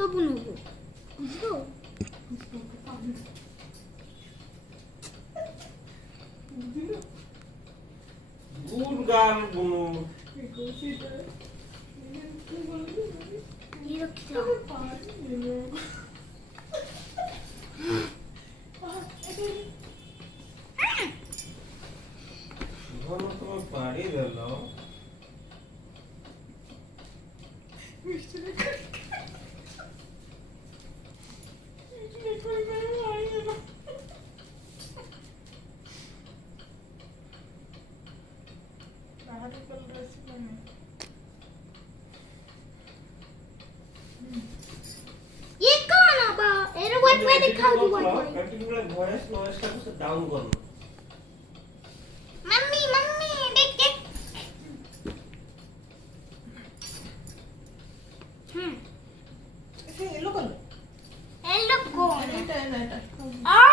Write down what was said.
তবু নেবো, বুঝলো? গুড গার্ল বুনু। ঘন তোমার পাড়ি দিল। ये कौन अब एरो व्हाइट व्हाइट दिखाओ दी व्हाइट कंटिन्यू वॉइस नॉइस का कुछ डाउन करना। मम्मी मम्मी देख देख এটা ইয়েলো কালার ये लो कौन এটা এটা এটা आ